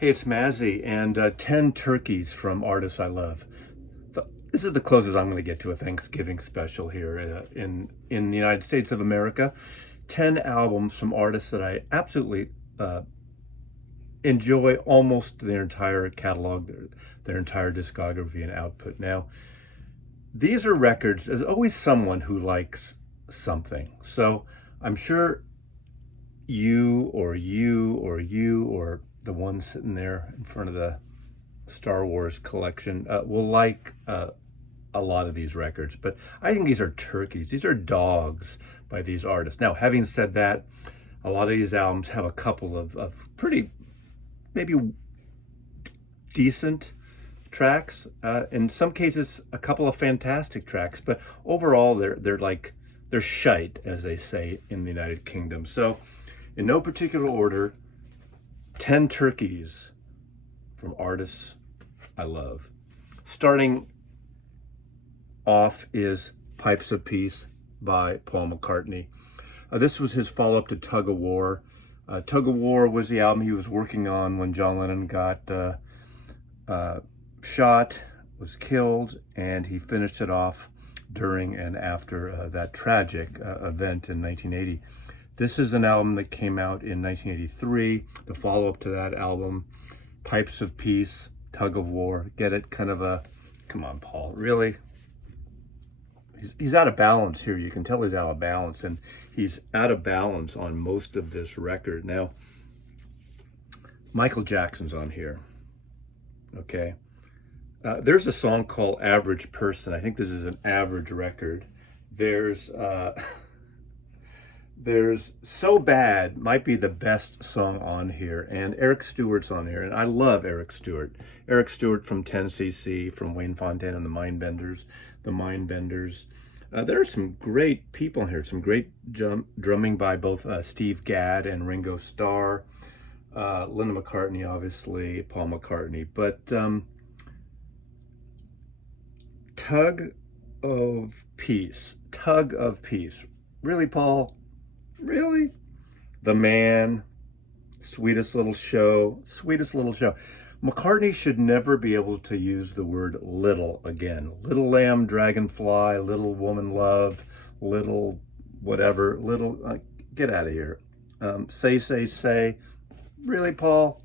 Hey, it's Mazzy, and 10 turkeys from artists I love. This is the closest I'm going to get to a Thanksgiving special here in the United States of America. 10 albums from artists that I absolutely enjoy almost their entire catalog, their entire discography and output. Now, these are records. There's always someone who likes something. So I'm sure you or the one sitting there in front of the Star Wars collection will like a lot of these records. But I think these are turkeys. These are dogs by these artists. Now, having said that, a lot of these albums have a couple of pretty, maybe decent tracks. In some cases, a couple of fantastic tracks. But overall, they're shite, as they say in the United Kingdom. So, in no particular order, 10 turkeys from artists I love. Starting off is Pipes of Peace by Paul McCartney. This was his follow-up to Tug of War. Tug of War was the album he was working on when John Lennon got shot, was killed, and he finished it off during and after that tragic event in 1980. This is an album that came out in 1983, the follow-up to that album, Pipes of Peace, Tug of War. Get it? Kind of a, come on, Paul, really? He's out of balance here. You can tell he's out of balance, and he's out of balance on most of this record. Now, Michael Jackson's on here, okay? There's a song called Average Person. I think this is an average record. There's So Bad might be the best song on here, and Eric Stewart's on here, and I love Eric Stewart. Eric Stewart from 10cc, from Wayne Fontaine and the Mindbenders. There are some great people here, some great drumming by both Steve Gadd and Ringo Starr, Lennon McCartney, obviously, Paul McCartney, but Tug of Peace. Really, Paul? Really? The Man, sweetest little show. McCartney should never be able to use the word little again. Little lamb, dragonfly, little woman love, little whatever, get out of here. Say. Really, Paul?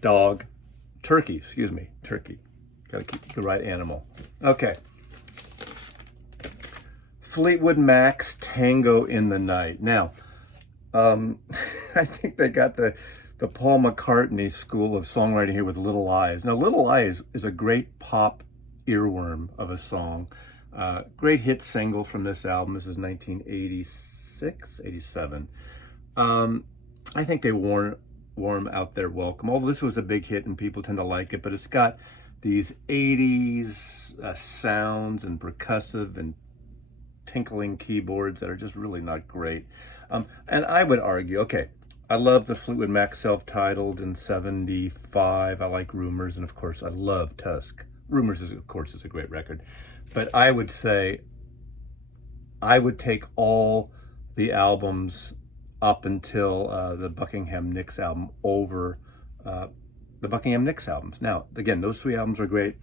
Dog. Turkey. Gotta keep the right animal. Okay. Fleetwood Mac's Tango in the Night. Now, I think they got the Paul McCartney school of songwriting here with Little Eyes. Now, Little Eyes is a great pop earworm of a song. Great hit single from this album. This is 1986, 87. I think they warm out their welcome. Although this was a big hit and people tend to like it, but it's got these 80s sounds and percussive and tinkling keyboards that are just really not great. And I would argue, okay, I love the Fleetwood Mac self-titled in 75. I like Rumors, and of course, I love Tusk. Rumors, is a great record. But I would say I would take all the albums up until the Buckingham Nicks album over the Buckingham Nicks albums. Now, again, those three albums are great,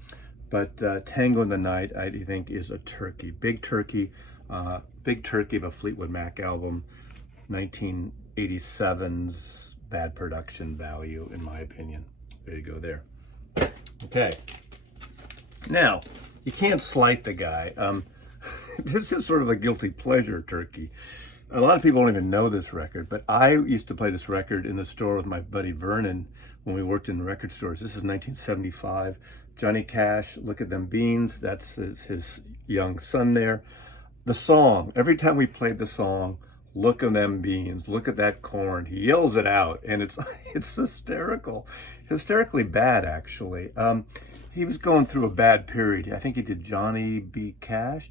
but Tango in the Night, I think, is a turkey. Big turkey of a Fleetwood Mac album, 1987's bad production value, in my opinion. There you go there. Okay. Now, you can't slight the guy. This is sort of a guilty pleasure turkey. A lot of people don't even know this record, but I used to play this record in the store with my buddy Vernon when we worked in record stores. This is 1975. Johnny Cash, Look at Them Beans. That's his young son there. The song, every time we played the song, Look at Them Beans, look at that corn, he yells it out, and it's hysterically bad, actually. He was going through a bad period. I think he did John B. Cash,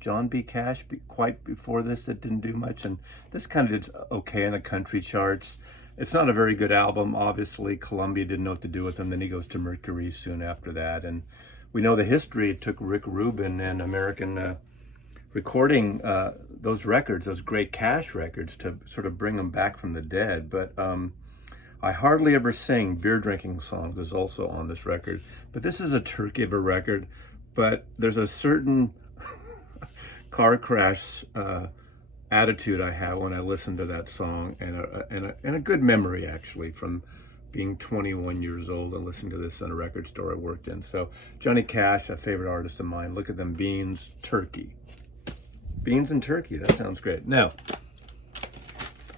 quite before this, that didn't do much, and this kind of did okay in the country charts. It's not a very good album, obviously. Columbia didn't know what to do with him. Then he goes to Mercury soon after that, and we know the history. It took Rick Rubin and American recording those records, those great Cash records, to sort of bring them back from the dead. But I Hardly Ever Sing, Beer Drinking Songs, is also on this record. But this is a turkey of a record, but there's a certain car crash attitude I have when I listen to that song, and a good memory, actually, from being 21 years old and listening to this in a record store I worked in. So Johnny Cash, a favorite artist of mine. Look at them beans, turkey. Beans and turkey, that sounds great. Now,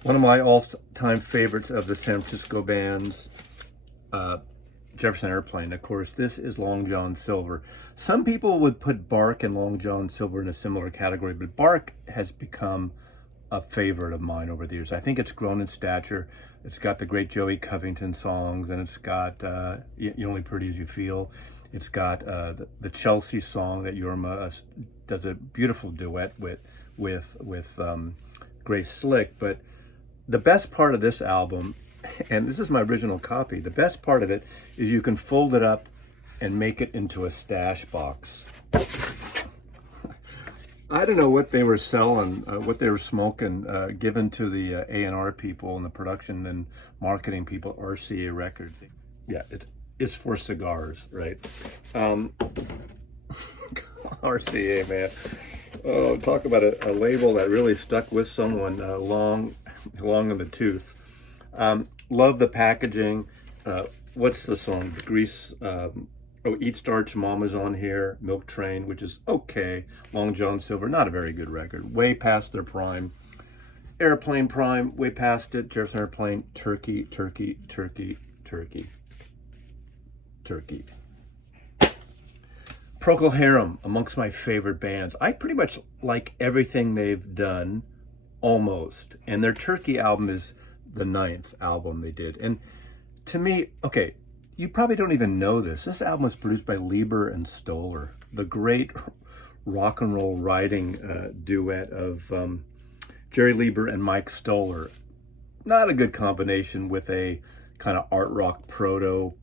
one of my all-time favorites of the San Francisco bands, Jefferson Airplane. Of course, this is Long John Silver. Some people would put Bark and Long John Silver in a similar category, but Bark has become a favorite of mine over the years. I think it's grown in stature. It's got the great Joey Covington songs, and it's got You're Only Pretty As You Feel. It's got the Chelsea song that Jorma does a beautiful duet with Grace Slick. But the best part of this album, and this is my original copy, the best part of it is you can fold it up and make it into a stash box. I don't know what they were selling, what they were smoking, given to the A&R people and the production and marketing people, RCA Records. Yeah, it's for cigars, right? RCA, man. Oh, talk about a label that really stuck with someone long in the tooth. Love the packaging. What's the song? The Grease. Eat Starch Mama's on here. Milk Train, which is okay. Long John Silver, not a very good record. Way past their prime. Airplane prime, way past it. Jefferson Airplane, turkey, turkey, turkey, turkey, turkey. Procol Harum, amongst my favorite bands. I pretty much like everything they've done, almost. And their Turkey album is the 9th album they did. And to me, okay, you probably don't even know this. This album was produced by Lieber and Stoller, the great rock and roll writing duet of Jerry Lieber and Mike Stoller. Not a good combination with a kind of art rock proto-proggy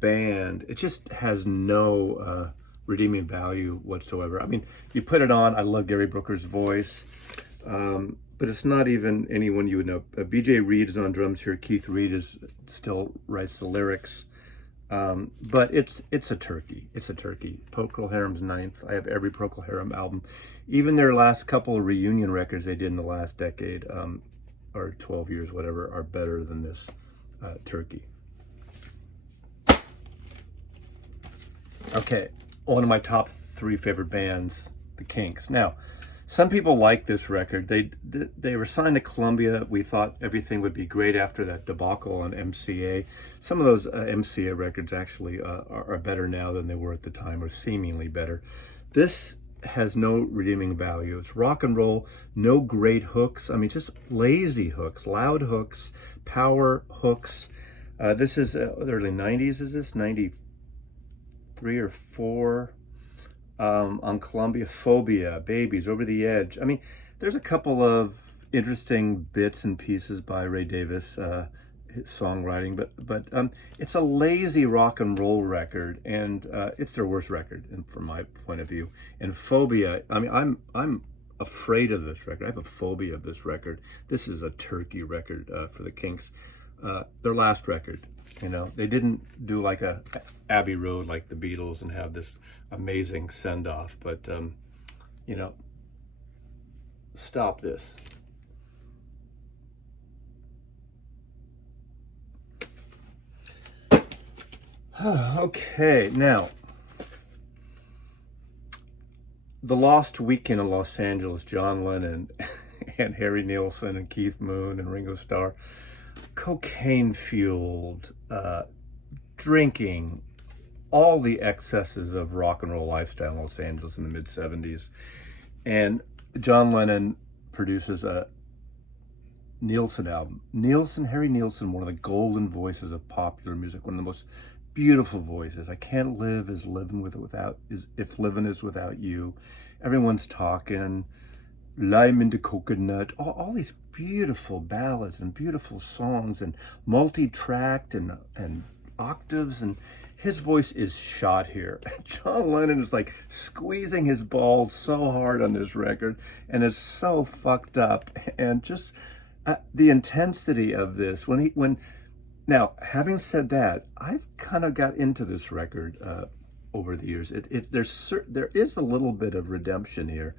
band. It just has no redeeming value whatsoever. I mean, you put it on, I love Gary Brooker's voice. But it's not even anyone you would know. B.J. Reed is on drums here. Keith Reed still writes the lyrics. But it's a turkey. It's a turkey. Procol Harum's 9th. I have every Procol Harum album. Even their last couple of reunion records they did in the last decade, or 12 years, whatever, are better than this turkey. Okay, one of my top 3 favorite bands, the Kinks. Now, some people like this record. They were signed to Columbia. We thought everything would be great after that debacle on MCA. Some of those MCA records actually are better now than they were at the time, or seemingly better. This has no redeeming value. It's rock and roll, no great hooks. I mean, just lazy hooks, loud hooks, power hooks. This is the early 90s, is this? 93 or 4? On Columbia, Phobia, Babies, Over the Edge. I mean, there's a couple of interesting bits and pieces by Ray Davis, his songwriting, but it's a lazy rock and roll record, and it's their worst record, from my point of view. And Phobia, I mean, I'm afraid of this record. I have a phobia of this record. This is a turkey record for the Kinks. Their last record. You know, they didn't do like a Abbey Road like the Beatles and have this amazing send-off, but, you know, stop this. Okay, now, The Lost Weekend in Los Angeles, John Lennon and Harry Nilsson and Keith Moon and Ringo Starr. Cocaine-fueled, drinking, all the excesses of rock and roll lifestyle in Los Angeles in the mid-70s. And John Lennon produces a Nilsson album. Harry Nilsson, one of the golden voices of popular music, one of the most beautiful voices. I can't live if living is without you. Everyone's talking. Lime into Coconut, all these beautiful ballads and beautiful songs and multi-tracked and octaves, and his voice is shot here. John Lennon is like squeezing his balls so hard on this record, and it's so fucked up. And just, The intensity of this when now, having said that, I've kind of got into this record over the years. There is a little bit of redemption here.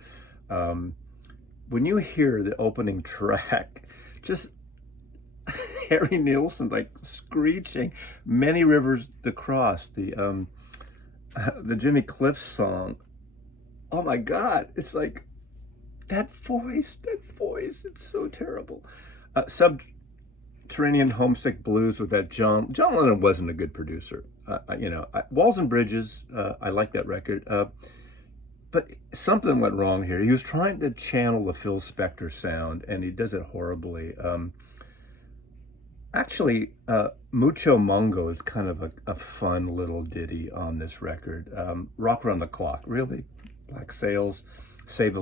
When you hear the opening track, just Harry Nilsson like screeching, "Many Rivers to Cross," the Jimmy Cliff song. Oh my God, it's like that voice, it's so terrible. Subterranean Homesick Blues with that John Lennon wasn't a good producer. Walls and Bridges, I like that record. But something went wrong here. He was trying to channel the Phil Spector sound, and he does it horribly. Actually, Mucho Mongo is kind of a fun little ditty on this record. Rock Around the Clock, really? Black Sails, Save the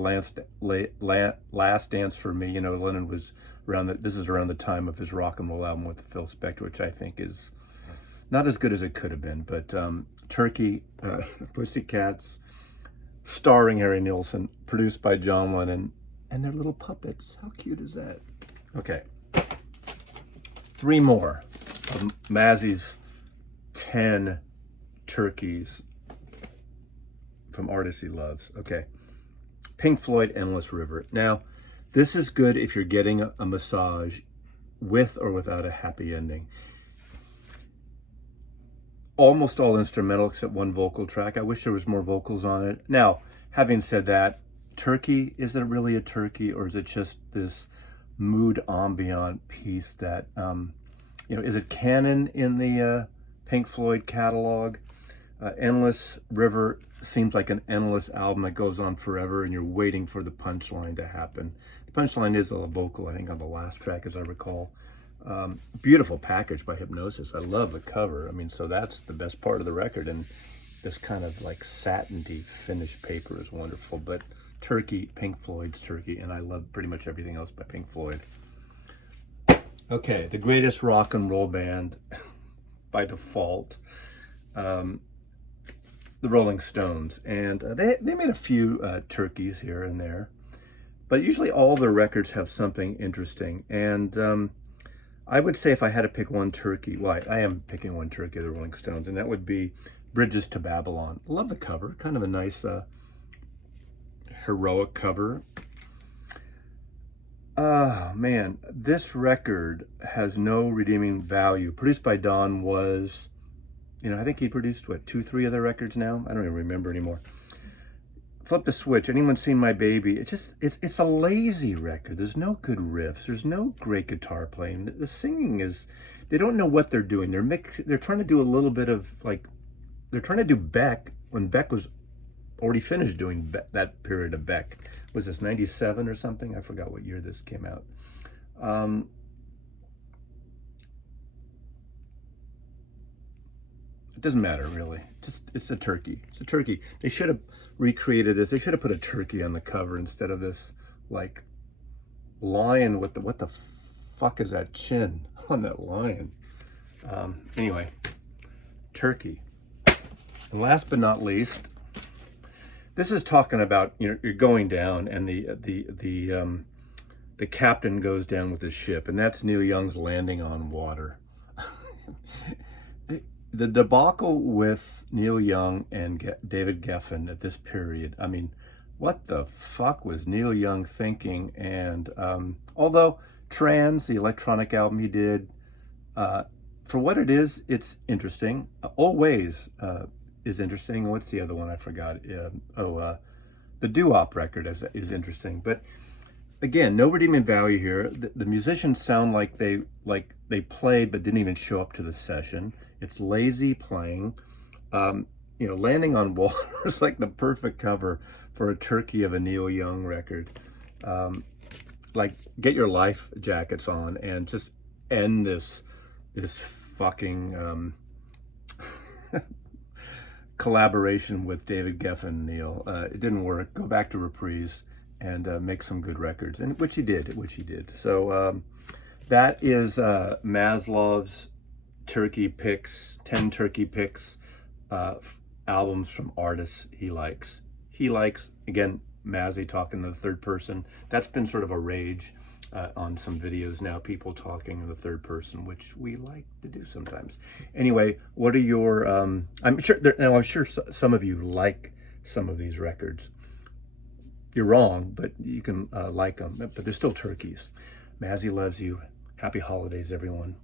Last Dance for Me. You know, Lennon was this is around the time of his rock and roll album with Phil Spector, which I think is not as good as it could have been. But Turkey, Pussycats, starring Harry Nilsson, produced by John Lennon, and their little puppets. How cute is that? Okay. 3 more of Mazzy's 10 turkeys from artists he loves. Okay. Pink Floyd, Endless River. Now, this is good if you're getting a massage with or without a happy ending. Almost all instrumental except one vocal track. I wish there was more vocals on it. Now, having said that, Turkey, is it really a turkey, or is it just this mood ambient piece that, is it canon in the Pink Floyd catalog? Endless River seems like an endless album that goes on forever, and you're waiting for the punchline to happen. The punchline is a vocal, I think, on the last track, as I recall. Beautiful package by Hypnosis. I love the cover. I mean, so that's the best part of the record, and this kind of like satiny finished paper is wonderful. But Turkey, Pink Floyd's Turkey, and I love pretty much everything else by Pink Floyd. Okay, the greatest rock and roll band by default, the Rolling Stones, and they made a few turkeys here and there, but usually all their records have something interesting. And I would say if I had to pick one turkey, well, I am picking one turkey of the Rolling Stones, and that would be Bridges to Babylon. I love the cover, kind of a nice heroic cover. Man, this record has no redeeming value. Produced by Don was, I think he produced, 2, 3 other records now? I don't even remember anymore. Flip the Switch. Anyone seen My Baby? It's a lazy record. There's no good riffs. There's no great guitar playing. The singing is, they don't know what they're doing. They're trying to do a little bit of they're trying to do Beck when Beck was already finished doing that period of Beck. Was this 97 or something? I forgot what year this came out. It doesn't matter, really. It's a turkey. It's a turkey. They should have recreated this. They should have put a turkey on the cover instead of this, lion with what the fuck is that chin on that lion? Anyway, Turkey. And last but not least, this is talking about, you're going down, and the captain goes down with his ship, and that's Neil Young's Landing on Water. The debacle with Neil Young and David Geffen at this period, I mean, what the fuck was Neil Young thinking? And although Trans, the electronic album he did, for what it is, it's interesting. Always is interesting. What's the other one? I forgot. The Doo-Wop record is interesting. But again, no redeeming value here. The musicians sound like they played but didn't even show up to the session. It's lazy playing. Landing on Water is like the perfect cover for a turkey of a Neil Young record. Get your life jackets on and just end this fucking collaboration with David Geffen and Neil. It didn't work. Go back to Reprise and make some good records, and which he did. So that is Maslov's turkey picks, 10 turkey picks, albums from artists he likes. Again, Mazzy talking to the third person. That's been sort of a rage on some videos now, people talking in the third person, which we like to do sometimes. Anyway, what are your, I'm sure some of you like some of these records. You're wrong, but you can like them, but they're still turkeys. Mazzy loves you. Happy holidays, everyone.